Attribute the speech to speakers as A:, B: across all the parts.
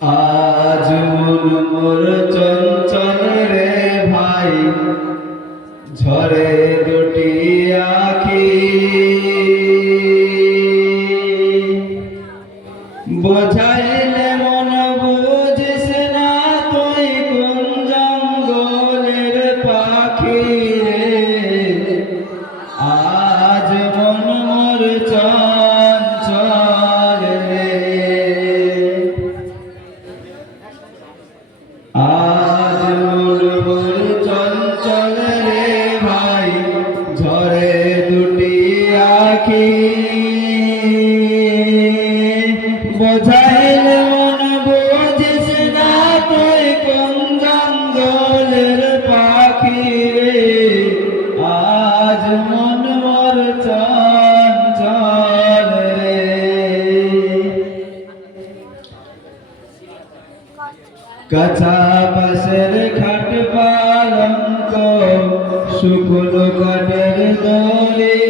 A: আজ মন মোর চঞ্চল রে ভাই, ঝরে দুটি আখি। বোঝাইলে মন বুঝিস না তুই কোন জঙ্গলের পাখি। আখি বোঝাইল মন, বুঝিস না তুই কোন জঙ্গলের পাখি রে। আজ মন মোর চঞ্চল রে। কাছা বাসের খাট পালঙ্ক শুকুল কাঠের দলে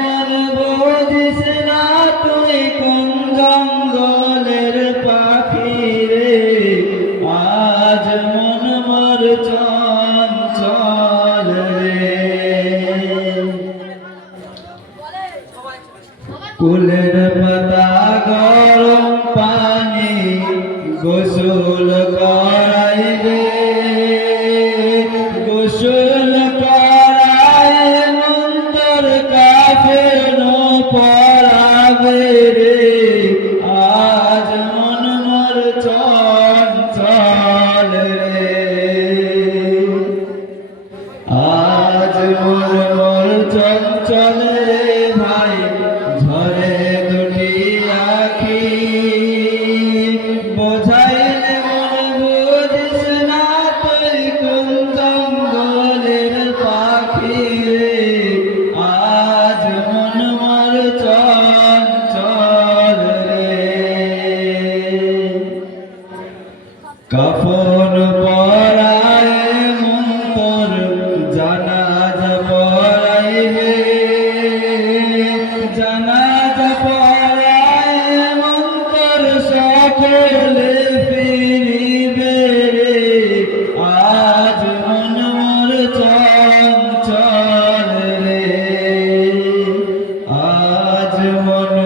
A: গোসল করাই মন্তর কাফের পরাবে রে কাফন পরায় মন্তর, জানাজা পরাই রে জানাজা পরায় মন্তর, সকলে ফিরিবে রে। আজ মন মোর চঞ্চল রে। আজ মন